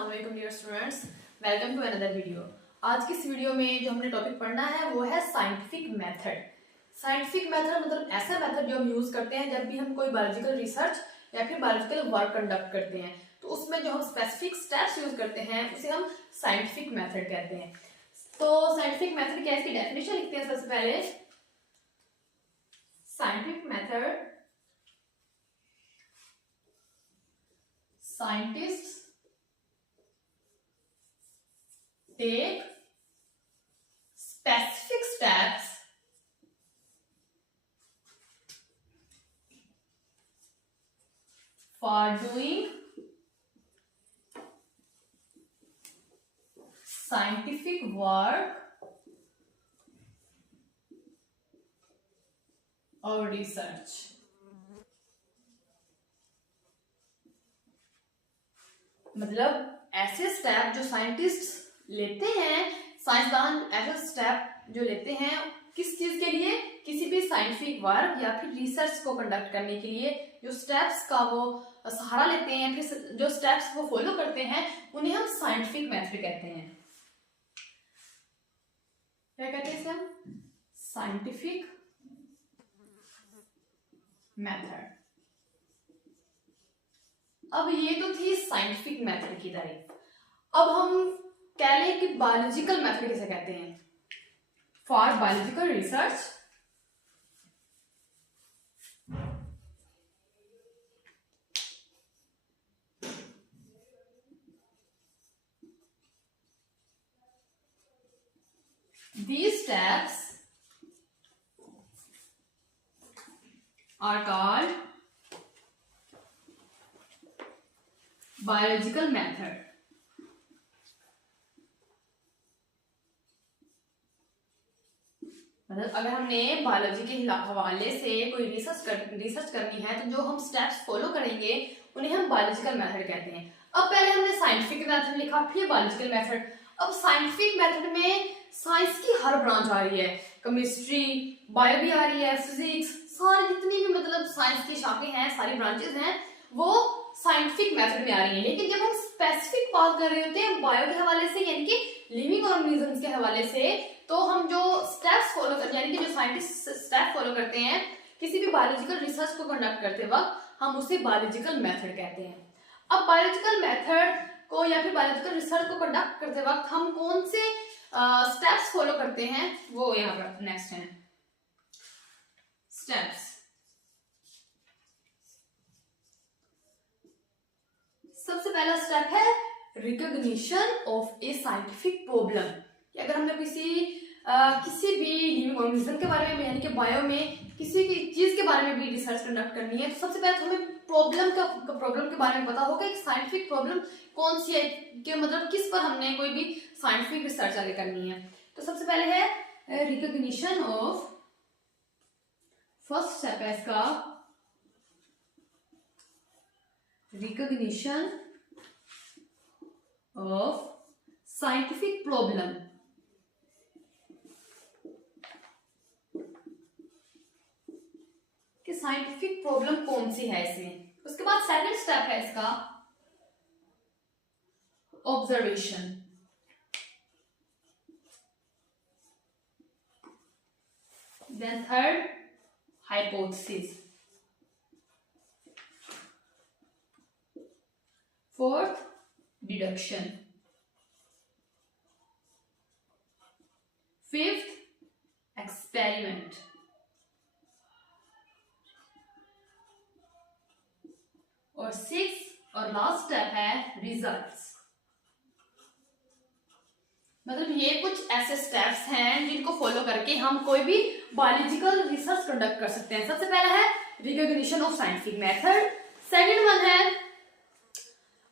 अस्सलाम वालेकुम dear students, welcome to another video. आज की इस वीडियो में जो हमने टॉपिक पढ़ना है वो है साइंटिफिक मेथड। साइंटिफिक मेथड मतलब ऐसा मेथड जो हम यूज करते हैं जब भी हम कोई बायोलॉजिकल रिसर्च या फिर बायोलॉजिकल वर्क कंडक्ट करते हैं, तो उसमें जो हम स्पेसिफिक स्टेप्स यूज करते हैं उसे हम साइंटिफिक मेथड कहते हैं। तो साइंटिफिक मेथड क्या है, इसकी डेफिनेशन लिखते हैं सबसे पहले। Scientific method, scientists take specific steps for doing scientific work or research। मतलब ऐसे स्टेप जो साइंटिस्ट लेते हैं, साइंसदान ऐसे स्टेप जो लेते हैं किस चीज के लिए, किसी भी साइंटिफिक वर्क या फिर रिसर्च को कंडक्ट करने के लिए जो स्टेप्स का वो सहारा लेते हैं, फिर जो स्टेप्स वो फॉलो करते हैं, उन्हें हम साइंटिफिक मेथड कहते हैं। क्या कहते हैं इसे हम? Scientific method. अब ये तो थी साइंटिफिक मेथड की तारीफ। अब हम कह लें कि बायोलॉजिकल मेथड किसे कहते हैं। For biological research these steps are called biological method. मतलब अगर हमने बायोलॉजी के हवाले से कोई रिसर्च करनी है तो जो हम स्टेप्स फॉलो करेंगे उन्हें हम बायोलॉजिकल मेथड कहते हैं। अब पहले हमने साइंटिफिक मेथड लिखा, फिर बायोलॉजिकल मेथड। अब साइंटिफिक मेथड में साइंस की हर ब्रांच आ रही है, केमिस्ट्री, बायो भी आ रही है, फिजिक्स, सारी जितनी भी मतलब साइंस की शाखें हैं, सारी ब्रांचेस हैं, वो साइंटिफिक मेथड में आ रही है। लेकिन जब हम स्पेसिफिक बात कर रहे होते हैं बायो के हवाले से, यानी कि लिविंग ऑर्गेनिजम्स के हवाले से, तो हम जो स्टेप्स फॉलो करते हैं, यानी कि जो साइंटिस्ट स्टेप फॉलो करते हैं किसी भी बायोलॉजिकल रिसर्च को कंडक्ट करते वक्त, हम उसे बायोलॉजिकल मेथड कहते हैं। अब बायोलॉजिकल मेथड को या फिर बायोलॉजिकल रिसर्च को कंडक्ट करते वक्त हम कौन से स्टेप्स फॉलो करते हैं, वो यहाँ पर नेक्स्ट है। स्टेप्स, सबसे पहला स्टेप है recognition of A scientific problem. अगर हमने किसी भी लिविंग ऑर्गेनिज्म के बारे में यानी कि बायो में किसी की चीज के बारे में भी रिसर्च कंडक्ट करनी है, तो सबसे पहले तो हमें प्रॉब्लम के बारे में पता होगा कि साइंटिफिक प्रॉब्लम कौन सी है, कि मतलब किस पर हमने कोई भी साइंटिफिक रिसर्च आगे करनी है। तो सबसे पहले है रिकॉग्निशन ऑफ, फर्स्ट स्टेप है इसका रिकॉग्निशन ऑफ साइंटिफिक प्रॉब्लम। कि साइंटिफिक प्रॉब्लम कौन सी है इसमें। उसके बाद सेकंड स्टेप है इसका observation. Then third hypothesis, fourth deduction, fifth experiment, और सिक्स और लास्ट स्टेप है रिजल्ट्स। मतलब ये कुछ ऐसे स्टेप्स हैं जिनको फॉलो करके हम कोई भी बायोलॉजिकल रिसर्च कंडक्ट कर सकते हैं। सबसे पहला है recognition of scientific method, second one है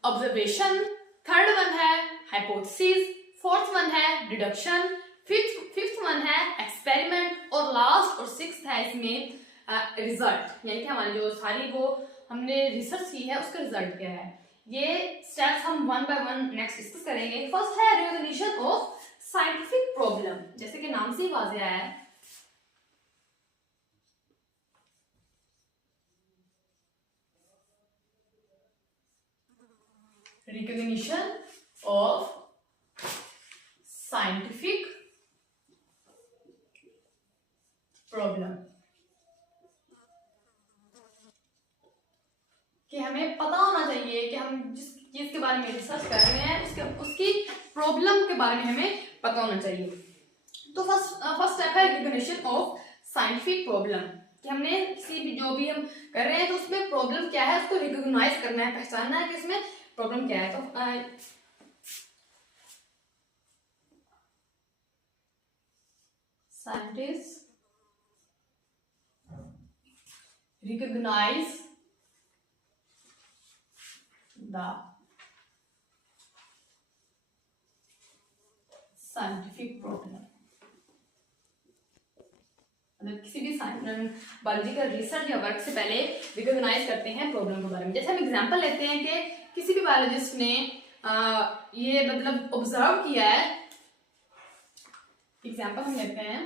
ऑब्जर्वेशन, थर्ड वन है हाइपोथेसिस, फोर्थ वन है डिडक्शन, फिफ्थ वन है एक्सपेरिमेंट, और लास्ट और सिक्स्थ है इसमें रिजल्ट, यानी कि हमारी जो सारी वो हमने रिसर्च की है उसका रिजल्ट क्या है। ये स्टेप्स हम one by one next discuss करेंगे। फर्स्ट है रिकॉग्निशन ऑफ साइंटिफिक प्रॉब्लम, जैसे कि नाम से ही वाज़ेह है recognition ऑफ साइंटिफिक प्रॉब्लम, कि हमें पता होना चाहिए कि हम जिस चीज के बारे में रिसर्च कर रहे हैं उसकी प्रॉब्लम के बारे में हमें पता होना चाहिए। तो फर्स्ट स्टेप है रिकॉग्निशन ऑफ साइंटिफिक प्रॉब्लम, कि हमने किसी भी जो भी हम कर रहे हैं तो उसमें प्रॉब्लम क्या है उसको रिकॉग्नाइज करना है, पहचानना है कि इसमें प्रॉब्लम क्या है। तो scientist recognise the scientific problem, मतलब किसी भी बायोलॉजिकल रिसर्च या वर्क से पहले रिकॉग्नाइज करते हैं प्रॉब्लम के बारे में। जैसे हम एग्जांपल लेते हैं कि किसी भी बायोलॉजिस्ट ने ये मतलब ऑब्जर्व किया है, एग्जांपल हम लेते हैं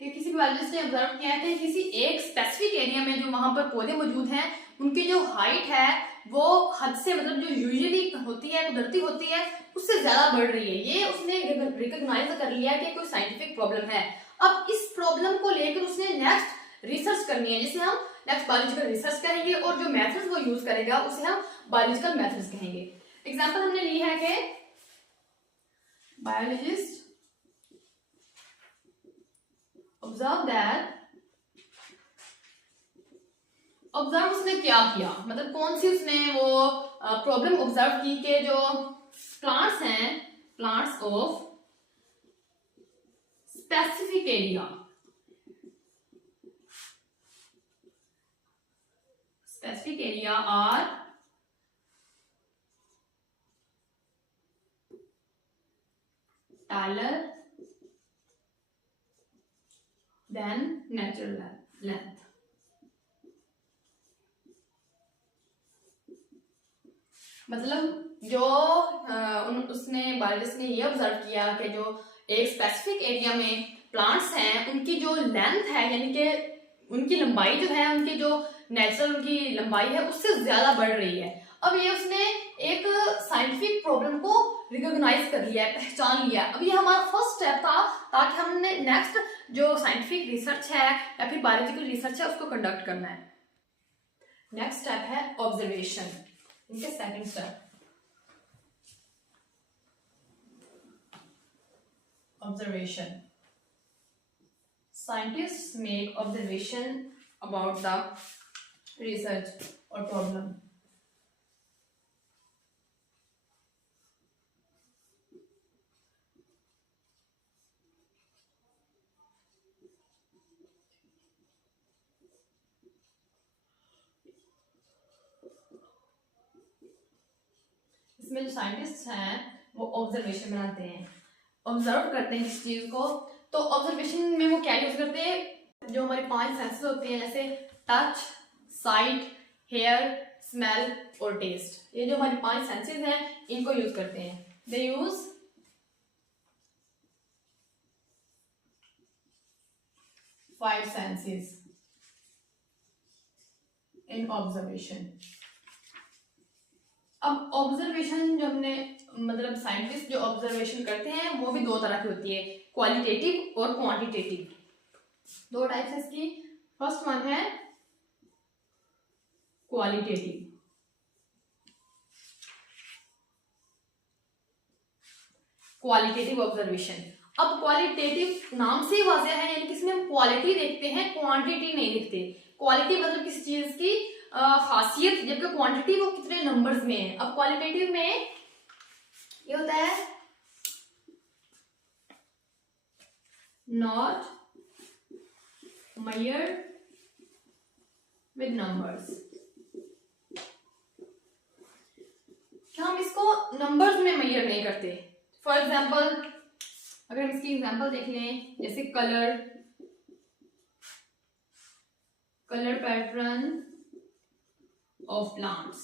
कि किसी भी बायोलॉजिस्ट ने ऑब्जर्व किया है कि किसी एक स्पेसिफिक एरिया में जो वहां पर पौधे मौजूद हैं उनकी जो हाइट है वो हद से मतलब जो यूजुअली होती है कुदरती होती है उससे ज्यादा बढ़ रही है। ये उसने रिकॉग्नाइज कर लिया कि कोई साइंटिफिक प्रॉब्लम है। अब इस प्रॉब्लम को लेकर उसने नेक्स्ट रिसर्च करनी है, जिसे हम नेक्स्ट बायोलॉजिकल रिसर्च कहेंगे, और जो मेथड्स वो यूज करेगा उसे हम बायोलॉजिकल मेथड्स कहेंगे। एग्जांपल हमने ली है कि बायोलॉजिस्ट ऑब्जर्व उसने क्या किया, मतलब कौन सी उसने वो प्रॉब्लम ऑब्जर्व की कि जो प्लांट्स हैं, plants of specific area, specific area are taller than natural length। मतलब जो उसने बायोलॉजिस्ट ने ये ऑब्जर्व किया कि जो एक स्पेसिफिक एरिया में प्लांट्स हैं उनकी जो लेंथ है यानी कि उनकी लंबाई जो है उनकी जो नेचुरल उनकी लंबाई है उससे ज्यादा बढ़ रही है। अब ये उसने एक साइंटिफिक प्रॉब्लम को रिकॉग्नाइज कर लिया है, पहचान लिया। अब ये हमारा फर्स्ट स्टेप था ताकि हमने नेक्स्ट जो साइंटिफिक रिसर्च है या फिर बायोलॉजिकल रिसर्च है उसको कंडक्ट करना है। नेक्स्ट स्टेप है ऑब्जर्वेशन, इनके second step observation. Scientists make observation about the research or problem। इसमें जो साइंटिस्ट हैं वो ऑब्जर्वेशन बनाते हैं, ऑब्जर्व करते हैं इस चीज को। तो ऑब्जर्वेशन में वो क्या यूज करते हैं, जो हमारे 5 सेंसेस होते हैं जैसे टच, साइट, हेयर, स्मेल और टेस्ट, ये जो हमारे 5 सेंसेस हैं इनको यूज करते हैं। दे यूज 5 सेंसेस इन ऑब्जर्वेशन। अब ऑब्जर्वेशन जो हमने मतलब साइंटिस्ट जो ऑब्जर्वेशन करते हैं वो भी 2 तरह की होती है, क्वालिटेटिव और क्वांटिटेटिव। 2 टाइप्स है इसकी। फर्स्ट वन है क्वालिटेटिव। Qualitative observation. अब क्वालिटेटिव नाम से ही वाज़ेह है, यानी कि इसमें हम क्वालिटी देखते हैं, क्वांटिटी नहीं देखते। क्वालिटी मतलब किसी चीज की खासियत, जबकि क्वांटिटी वो कितने नंबर्स में है। अब क्वालिटेटिव में ये होता है नॉट measured with numbers, क्या हम इसको नंबर्स में मेजर नहीं करते। फॉर एग्जाम्पल अगर हम इसकी एग्जाम्पल देख लें जैसे कलर पैटर्न ऑफ प्लांट्स।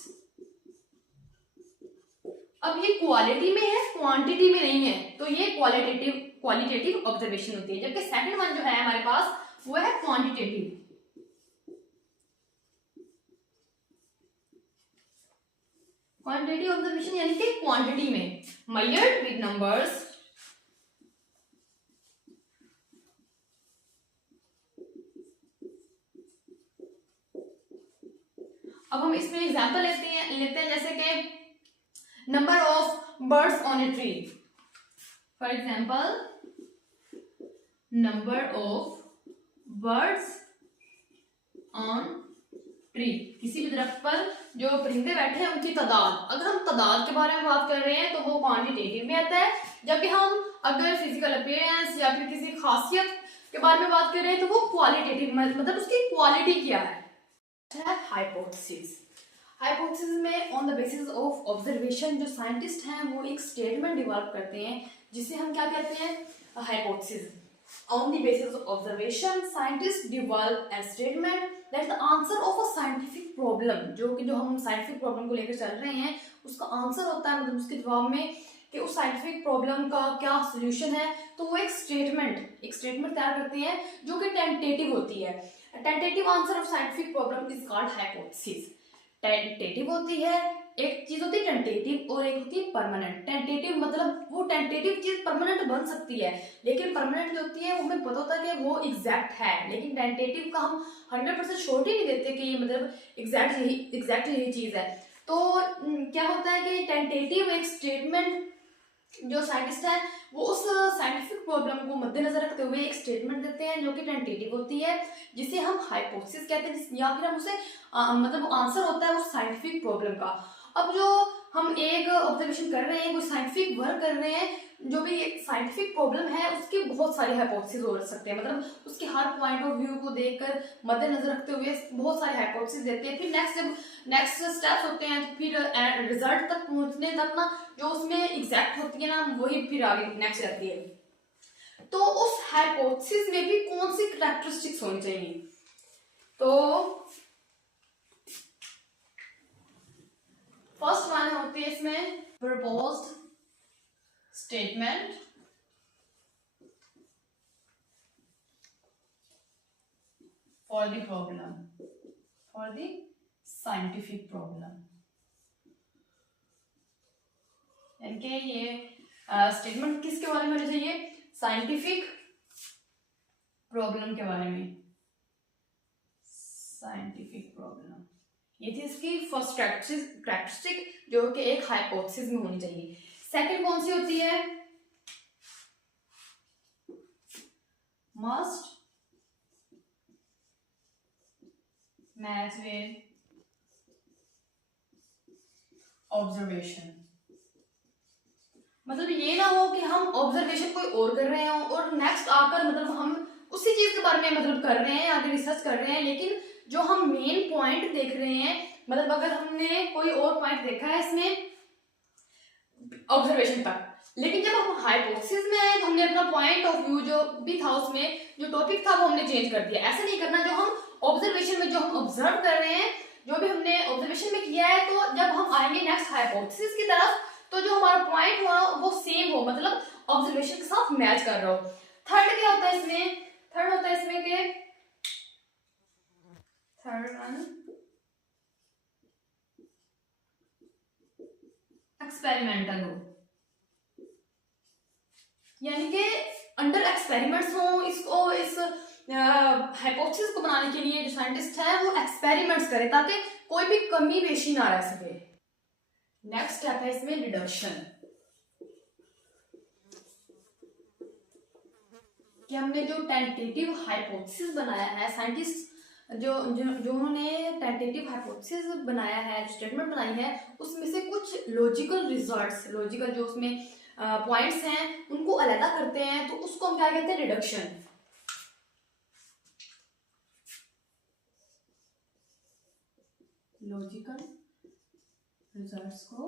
अब ये क्वालिटी में है, क्वांटिटी में नहीं है, तो ये क्वालिटेटिव ऑब्जर्वेशन होती है। जबकि सेकंड वन जो है हमारे पास वो है क्वांटिटेटिव। क्वांटिटी ऑब्जर्वेशन यानी कि क्वांटिटी में, measured with numbers, अब हम इसमें एग्जांपल लेते हैं जैसे कि number of birds on a tree, for example number of birds on tree, किसी भी दरख्त पर जो परिंदे बैठे हैं उनकी तादाद। अगर हम तादाद के बारे में बात कर रहे हैं तो वो क्वांटिटेटिव में आता है, जबकि हम अगर फिजिकल अपीयरेंस या फिर किसी खासियत के बारे में बात कर रहे हैं तो वो क्वालिटेटिव, मतलब उसकी क्वालिटी क्या है। हाइपोथेसिस, हाइपोथेसिस में on the basis of observation जो साइंटिस्ट हैं वो एक स्टेटमेंट डेवलप करते हैं जिसे हम क्या कहते हैं, hypothesis. On the basis of observation scientist develop a statement that the answer of a scientific problem, जो हम साइंटिफिक प्रॉब्लम को लेकर चल रहे हैं उसका आंसर होता है, मतलब उसके जवाब में कि उस साइंटिफिक प्रॉब्लम का क्या सोल्यूशन है, तो वो एक स्टेटमेंट तैयार करते हैं जो कि टेंटेटिव होती है। Tentative answer of scientific problem is called hypothesis. Tentative होती है, एक चीज होती है टेंटेटिव और एक होती है परमानेंट। टेंटेटिव मतलब वो टेंटेटिव चीज परमानेंट बन सकती है, लेकिन परमानेंट जो होती है वो हमें पता होता है कि वो एग्जैक्ट है, लेकिन टेंटेटिव का हम 100% श्योरिटी नहीं देते कि मतलब एग्जैक्ट यही चीज है। तो क्या होता है कि टेंटेटिव एक स्टेटमेंट, जो साइंटिस्ट है वो उस साइंटिफिक प्रॉब्लम को मद्देनजर रखते हुए एक स्टेटमेंट देते हैं जो कि टेंटेटिव होती है, जिसे हम हाइपोथेसिस कहते हैं, या फिर हम उसे मतलब आंसर होता है उस साइंटिफिक प्रॉब्लम का। अब जो हम एक ऑब्जर्वेशन कर रहे हैं, कोई साइंटिफिक वर्क कर रहे हैं, जो भी एक साइंटिफिक प्रॉब्लम है उसकी बहुत सारे हाइपोथेसिस हो सकते हैं, मतलब उसके हर पॉइंट ऑफ व्यू को देखकर मद्देनजर रखते हुए बहुत सारे हाइपोथेसिस देते हैं। फिर नेक्स्ट स्टेप्स होते हैं, तो फिर रिजल्ट तक पहुंचने तक ना जो उसमें एग्जैक्ट होती है ना वही फिर आगे नेक्स्ट रहती है। तो उस हाइपोथेसिस में भी कौन सी कैरेक्टरिस्टिक्स होनी चाहिए, तो फर्स्ट वन होती है इसमें proposed statement, for the problem, for the scientific problem, यानी कि ये स्टेटमेंट किसके बारे में होनी चाहिए, साइंटिफिक प्रॉब्लम के बारे में, साइंटिफिक प्रॉब्लम। ये थी इसकी फर्स्ट कैरेक्टरिस्टिक जो कि एक हाइपोथेसिस में होनी चाहिए। सेकंड कौन सी होती है, मस्ट मैच विद ऑब्जर्वेशन। मतलब ये ना हो कि हम ऑब्जर्वेशन कोई और कर रहे हो और नेक्स्ट आकर मतलब हम उसी चीज के बारे में मतलब कर रहे हैं, आगे रिसर्च कर रहे हैं, लेकिन जो हम मेन पॉइंट देख रहे हैं, मतलब अगर हमने कोई और पॉइंट देखा है इसमें ऑब्जर्वेशन तक, लेकिन जब हम हाइपोथेसिस में आए तो हमने अपना पॉइंट ऑफ व्यू जो भी था उसमें जो टॉपिक था वो हमने चेंज कर दिया। ऐसा नहीं करना, जो हम ऑब्जर्वेशन में जो हम ऑब्जर्व कर रहे हैं, जो भी हमने ऑब्जर्वेशन में किया है, तो जब हम आएंगे नेक्स्ट हाइपोथेसिस की तरफ तो जो हमारा पॉइंट हो वो सेम हो, मतलब ऑब्जर्वेशन के साथ मैच कर रहा हो। थर्ड क्या होता है इसमें, थर्ड होता है इसमें कि थर्ड वन एक्सपेरिमेंटल हो, यानी कि अंडर एक्सपेरिमेंट्स हो। इसको इस हाइपोथेसिस को बनाने के लिए जो साइंटिस्ट है वो एक्सपेरिमेंट्स करे ताकि कोई भी कमी पेशी ना रह सके। नेक्स्ट स्टेप है इसमें डिडक्शन, कि हमने जो टेंटेटिव हाइपोथेसिस बनाया है, साइंटिस्ट जो उन्होंने टेंटेटिव हाइपोथेसिस बनाया है, जो स्टेटमेंट बनाई है, उसमें से कुछ लॉजिकल रिजल्ट्स, लॉजिकल जो उसमें पॉइंट्स हैं उनको अलग करते हैं, तो उसको हम क्या कहते हैं, डिडक्शन। लॉजिकल रिजल्ट्स को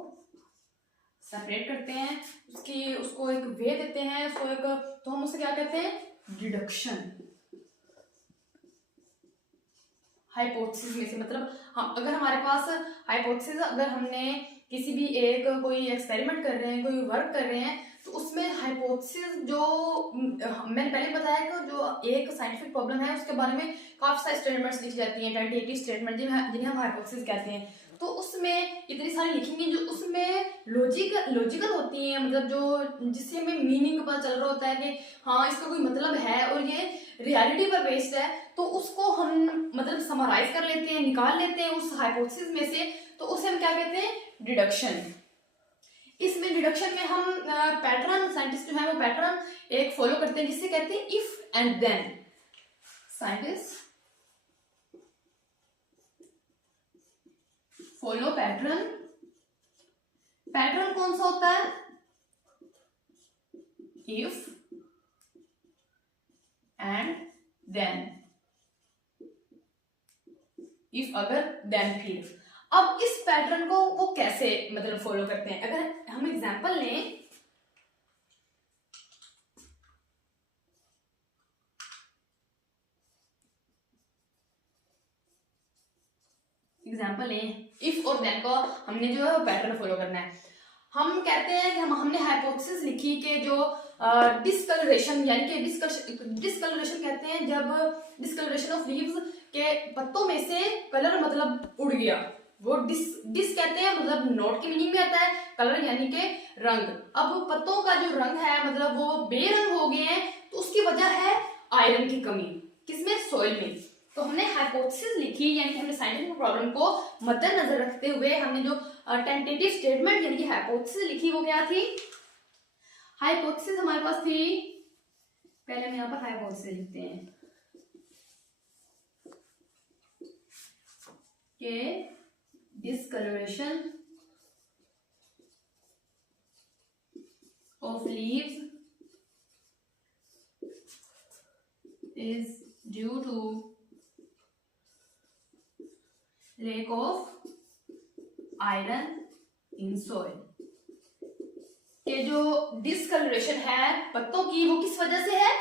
सेपरेट करते हैं, उसको एक वे देते हैं, उसको एक, तो हम उसे क्या कहते हैं, डिडक्शन। हाइपोथेसिस में से मतलब हम अगर हमारे पास हाइपोथेसिस, अगर हमने किसी भी एक कोई एक्सपेरिमेंट कर रहे हैं, कोई वर्क कर रहे हैं, तो उसमें हाइपोथेसिस जो मैंने पहले बताया कि जो एक साइंटिफिक प्रॉब्लम है उसके बारे में काफी सारे स्टेटमेंट्स लिखी जाती हैं, टेंटेटिव स्टेटमेंट जिन्हें हम हाइपोथेसिस कहते हैं। तो उसमें इतनी सारी लिखेंगे जो उसमें लॉजिकल होती हैं, मतलब जो जिससे हमें मीनिंग पता चल रहा होता है कि हाँ इसका कोई मतलब है और ये रियलिटी पर बेस्ड है, तो उसको हम मतलब समराइज कर लेते हैं, निकाल लेते हैं उस हाइपोथेसिस में से, तो उसे हम क्या कहते हैं, डिडक्शन। इसमें डिडक्शन में हम पैटर्न, साइंटिस्ट जो है वो पैटर्न एक फॉलो करते हैं जिससे कहते हैं if and then. Scientist follow pattern. Pattern कौन सा होता है, इफ एंड देन, इफ अगर देन फिर। अब इस पैटर्न को वो कैसे मतलब फॉलो करते हैं, अगर हम एग्जांपल लें, इफ और देन को हमने जो है पैटर्न फॉलो करना है। हम कहते हैं कि हमने हाइपोथेसिस लिखी कि जो डिस्कलरेशन, यानी कि डिस्कलरेशन कहते हैं जब डिस्कलरेशन ऑफ लीव्स के पत्तों में से कलर मतलब उड़ गया, वो डिस कहते हैं, मतलब नोट की मीनिंग में आता है, कलर यानी कि रंग। अब पत्तों का जो रंग है मतलब वो बेरंग हो गए हैं, तो उसकी वजह है आयरन की कमी, किसमें, सॉइल में। तो हमने हाइपोथेसिस लिखी, यानी कि हमने साइंटिफिक प्रॉब्लम को मद्देनजर रखते हुए हमने जो टेंटेटिव स्टेटमेंट यानी कि हाइपोथेसिस लिखी, वो क्या थी, हाइपोथेसिस हमारे पास थी, पहले हम यहाँ पर हाइपोथेसिस लिखते हैं कि discoloration of leaves is due to lack of iron in soil। कि जो डिस्कलरेशन है पत्तों की वो किस वजह से है,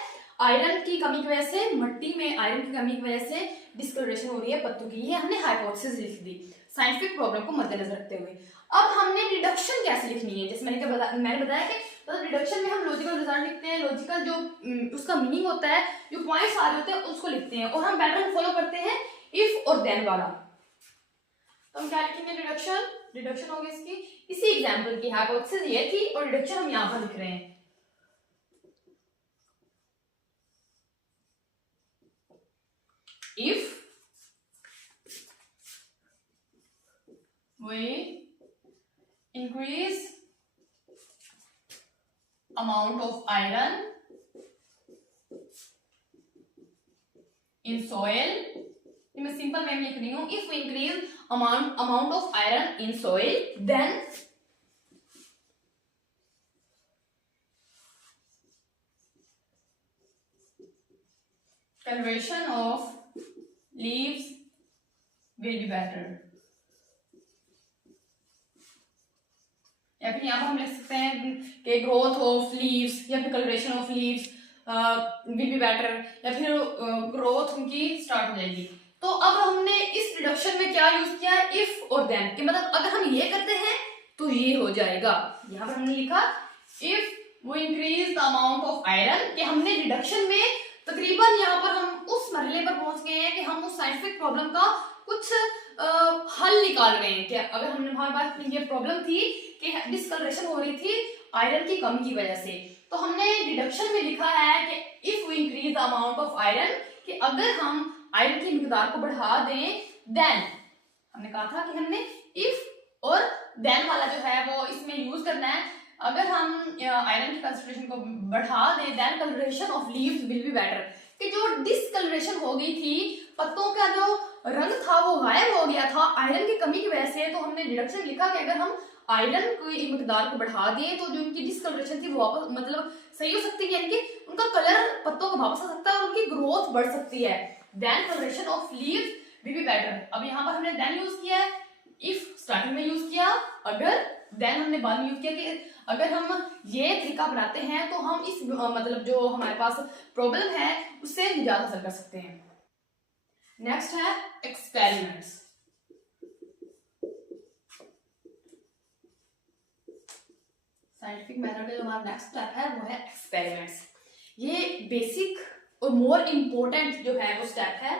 आयरन की कमी की वजह से, मट्टी में आयरन की कमी की वजह से डिस्कलरेशन हो रही है पत्तों की। ये हमने हाइपोथेसिस लिख दी साइंटिफिक प्रॉब्लम को मद्देनजर रखते हुए। अब हमने डिडक्शन कैसे लिखनी है, जैसे मैंने बताया कि तो डिडक्शन में हम लॉजिकल रिजल्ट लिखते हैं, लॉजिकल जो उसका मीनिंग होता है, जो पॉइंट्स आ रहे होते हैं उसको लिखते हैं, और हम पैटर्न फॉलो करते हैं इफ और देन वाला। तो हम क्या लिखेंगे, डिडक्शन होगी इसकी, इसी एग्जाम्पल की हाइपोथेसिस ये थी और डिडक्शन हम यहाँ पर लिख रहे हैं। If we increase amount of iron in soil, मैं सिंपल वे में लिख रही हूं, if we increase amount of iron in soil, then coloration of leaves will be better। या फिर यहाँ पर हम लिख सकते हैं कि ग्रोथ ऑफ लीव्स या फिर colouration of leaves will be better, या फिर ग्रोथ उनकी स्टार्ट हो जाएगी। तो अब हमने इस रिडक्शन में क्या यूज किया है, इफ और देन, कि मतलब अगर हम ये करते हैं तो ये हो जाएगा। यहाँ पर हमने लिखा इफ वो increase the amount of iron, कि हमने रिडक्शन में तकरीबन यहाँ पर हम उस मरहले पर पहुंच गए हैं कि हम उस साइंटिफिक प्रॉब्लम का कुछ हल निकाल रहे हैं। कि अगर हमने हमारे पास ये प्रॉब्लम थी कि डिस्कलरेशन हो रही थी आयरन की कमी की वजह से, तो हमने रिडक्शन में लिखा है कि if we increase the amount of iron, कि अगर हम आयरन की मिकदार को बढ़ा दें, देन हमने कहा था कि हमने इफ और देन वाला जो है वो इसमें यूज करना है। अगर हम आयरन की कंसंट्रेशन को बढ़ा दें, then colouration of leaves will be better, कि जो डिसकलरेशन हो गई थी, पत्तों का जो रंग था वो गायब हो गया था आयरन की कमी की वजह से। तो हमने रिडक्शन लिखा कि अगर हम आयरन की मिकदार को बढ़ा दें तो जो उनकी डिसकलरेशन थी वो वापस मतलब सही हो सकती है, यानी कि उनका कलर पत्तों का वापस आ सकता है और उनकी ग्रोथ बढ़ सकती है। Then colouration of leaves will be better. अब यहाँ पर हमने देन यूज किया है, इफ स्टार्टिंग में यूज किया, अगर देन हमने बाद में यूज किया कि अगर हम ये तरीका अपनाते हैं तो हम इस मतलब जो हमारे पास प्रॉब्लम है उससे निजात हासिल कर सकते हैं। नेक्स्ट है एक्सपेरिमेंट्स। साइंटिफिक मेथड का जो हमारा नेक्स्ट स्टेप है वो है एक्सपेरिमेंट्स। ये बेसिक और मोर इम्पोर्टेंट जो है वो स्टेप है,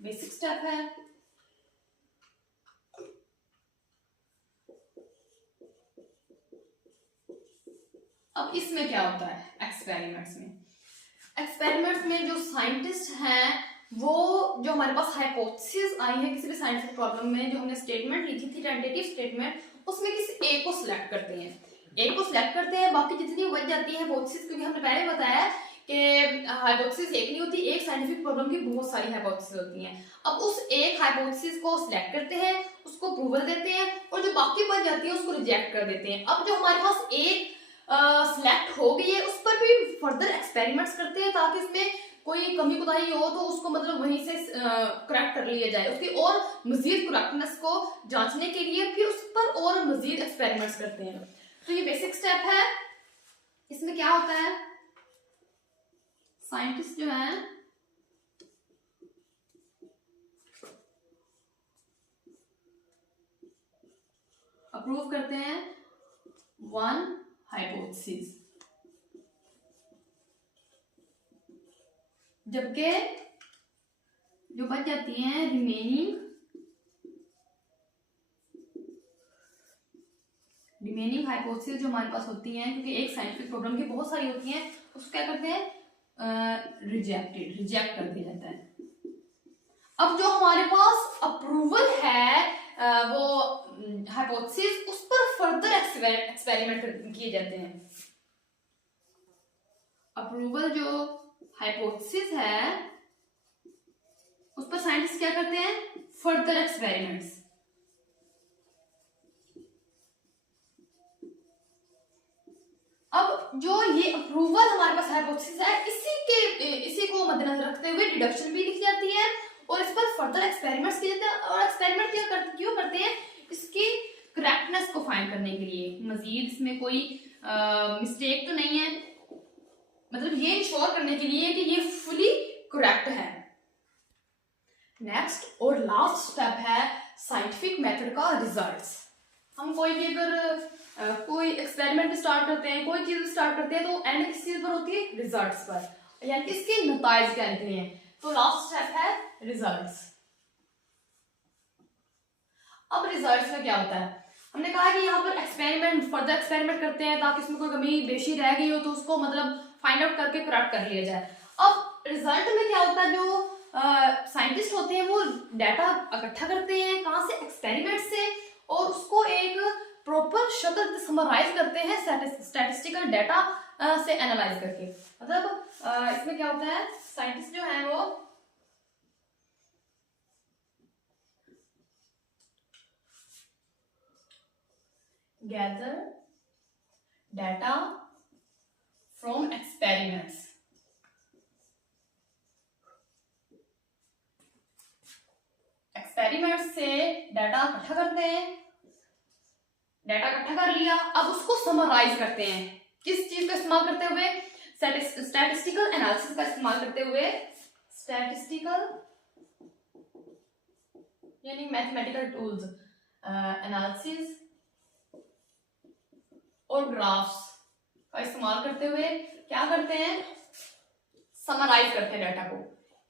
बेसिक स्टेप है। अब इसमें क्या होता है एक्सपेरिमेंट्स में जो साइंटिस्ट हैं वो जो हमारे पास हाइपोथेसिस आई है किसी भी साइंटिफिक प्रॉब्लम में, जो हमने स्टेटमेंट लिखी थी टेंटेटिव स्टेटमेंट, उसमें किसी एक को सिलेक्ट करते हैं, बाकी जितनी बच जाती है हाइपोथेसिस, क्योंकि हमने पहले बताया कि हाइपोथेसिस एक नहीं होती, एक साइंटिफिक प्रॉब्लम की बहुत सारी हाइपोथेसिस होती हैं। अब उस एक हाइपोथेसिस को सिलेक्ट करते हैं, उसको अप्रूवल देते हैं, और जो बाकी बच जाती है उसको रिजेक्ट कर देते हैं। अब जो हमारे पास एक सिलेक्ट हो गई है उस पर भी फर्दर एक्सपेरिमेंट्स करते हैं ताकि इसमें कोई कमी कुताही हो तो उसको मतलब वहीं से करेक्ट कर लिया जाए, उसकी और मजीद करेक्टनेस को जांचने के लिए फिर उस पर और मजीद एक्सपेरिमेंट्स करते हैं। तो ये बेसिक स्टेप है। इसमें क्या होता है, साइंटिस्ट जो है अप्रूव करते हैं वन हाइपोथेसिस, जबकि जो बच जाती हैं रिमेनिंग हाइपोथेसिस जो हमारे पास होती हैं, क्योंकि एक साइंटिफिक प्रॉब्लम की बहुत सारी होती हैं, उसको क्या करते हैं रिजेक्ट कर दिया जाता है। अब जो हमारे पास अप्रूवल है वो हाइपोथेसिस, उस पर फर्दर एक्सपेरिमेंट किए जाते हैं। अप्रूवल जो हाइपोथेसिस है उस पर साइंटिस्ट क्या करते हैं, फर्दर एक्सपेरिमेंट्स। अब जो ये अप्रूवल हमारे पास हाइपोथेसिस है, इसी को मद्देनजर रखते हुए डिडक्शन भी लिखी जाती है और इस पर फर्दर एक्सपेरिमेंट्स किए जाते हैं। और एक्सपेरिमेंट क्यों करते हैं, इसकी करेक्टनेस को फाइंड करने के लिए, मजीद इसमें कोई मिस्टेक तो नहीं है, मतलब ये इंश्योर करने के लिए कि ये फुली करेक्ट है। नेक्स्ट और लास्ट स्टेप है साइंटिफिक मेथड का रिजल्ट्स। हम कोई भी अगर कोई एक्सपेरिमेंट स्टार्ट करते हैं, कोई चीज स्टार्ट करते हैं, तो एंड किस चीज पर होती है, रिजल्ट्स पर, यानी कि इसके नतीजे क्या निकले हैं। तो लास्ट स्टेप है रिजल्ट्स। अब रिजल्ट्स में क्या होता है, हमने कहा कि यहाँ पर फर्दर एक्सपेरिमेंट करते हैं ताकि इसमें कोई कमी बेशी रह गई हो तो उसको मतलब फाइंड आउट करके करेक्ट कर लिया जाए। अब रिजल्ट में क्या होता है, जो साइंटिस्ट होते हैं वो डाटा इकट्ठा करते हैं, कहाँ से, एक्सपेरिमेंट से, और उसको एक प्रॉपर शक्ल से समराइज करते हैं स्टैटिस्टिकल डाटा से एनालाइज करके। मतलब इसमें क्या होता है, साइंटिस्ट जो है वो gather data from experiments, experiment से डाटा इकट्ठा करते हैं, डाटा इकट्ठा कर लिया, अब उसको समराइज करते हैं, किस चीज का इस्तेमाल करते हुए, स्टैटिस्टिकल एनालिसिस का इस्तेमाल करते हुए, स्टैटिस्टिकल यानी मैथमेटिकल टूल्स, एनालिसिस और ग्राफ्स का इस्तेमाल करते हुए क्या करते हैं, समराइज करते हैं, डाटा को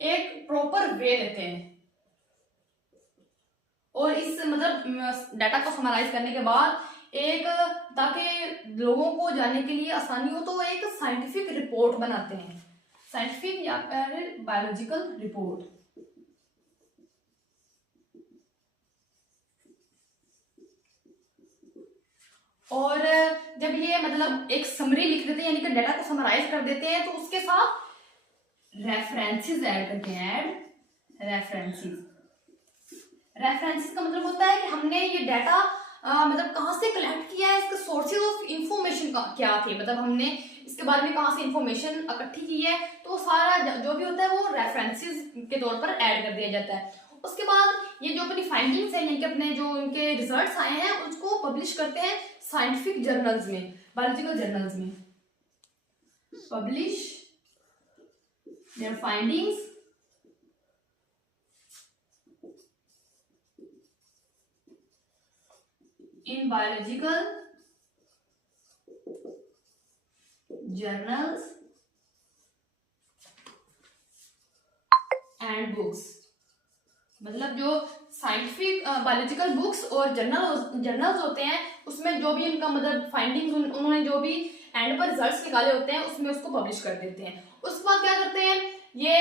एक प्रॉपर वे देते हैं। और इस मतलब डाटा को समराइज करने के बाद एक, ताकि लोगों को जानने के लिए आसानी हो, तो एक साइंटिफिक रिपोर्ट बनाते हैं, साइंटिफिक या फिर बायोलॉजिकल रिपोर्ट। और जब ये मतलब एक समरी लिख देते हैं, यानी कि डाटा को समराइज कर देते हैं, तो उसके साथ रेफरेंसेस ऐड करते हैं, रेफरेंसेस का मतलब होता है कि हमने ये डाटा मतलब कहाँ से कलेक्ट किया है, इसके सोर्सेज ऑफ इंफॉर्मेशन क्या थे, मतलब हमने इसके बारे में कहाँ से इंफॉर्मेशन इकट्ठी की है, तो सारा जो भी होता है वो रेफरेंसेस के तौर पर ऐड कर दिया जाता है। उसके बाद ये जो अपनी फाइंडिंग्स है, यानी कि अपने जो इनके रिजल्ट्स आए हैं उसको पब्लिश करते हैं साइंटिफिक जर्नल्स में, बायोलॉजिकल जर्नल्स में, publish there findings in biological journals and books। मतलब जो साइंटिफिक बायोलॉजिकल बुक्स और जर्नल्स होते हैं, उसमें जो भी इनका मतलब फाइंडिंग्स उन्होंने जो भी एंड पर रिजल्ट्स निकाले होते हैं उसमें उसको पब्लिश कर देते हैं। उसके बाद क्या करते हैं, ये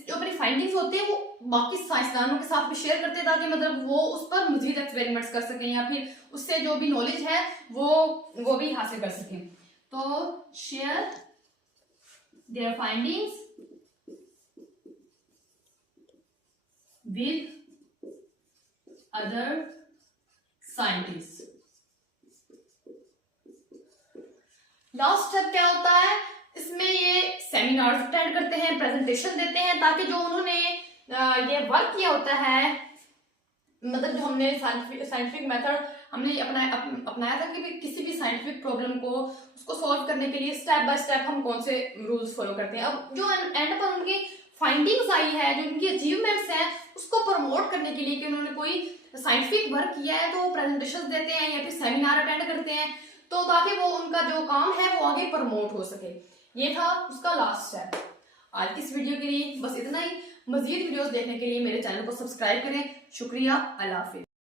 जो अपनी फाइंडिंग्स होती है वो बाकी साइंसदानों के साथ भी शेयर करते हैं ताकि मतलब वो उस पर मजीद एक्सपेरिमेंट्स कर सकें या फिर उससे जो भी नॉलेज है वो भी हासिल कर सकें। तो share their findings with other scientist. Last step क्या होता है, इसमें ये सेमिनार्स अटेंड करते हैं, प्रेजेंटेशन देते हैं ताकि जो उन्होंने ये वर्क किया होता है, मतलब जो हमने साइंटिफिक मेथड हमने अपनाया था कि किसी भी साइंटिफिक प्रॉब्लम को उसको सॉल्व करने के लिए स्टेप बाय स्टेप हम कौन से रूल्स फॉलो करते हैं। अब जो एंड पर उनकी फाइंडिंग्स आई है, जो उनकी अचीवमेंट्स हैं, उसको प्रमोट करने के लिए कि उन्होंने कोई साइंटिफिक वर्क किया है तो वो प्रेजेंटेशन देते हैं या फिर सेमिनार अटेंड करते हैं, तो ताकि वो उनका जो काम है वो आगे प्रमोट हो सके। ये था उसका लास्ट स्टेप। आज की इस वीडियो के लिए बस इतना ही। मजीद वीडियोस देखने के लिए मेरे चैनल को सब्सक्राइब करें। शुक्रिया, अल्लाह हाफिज।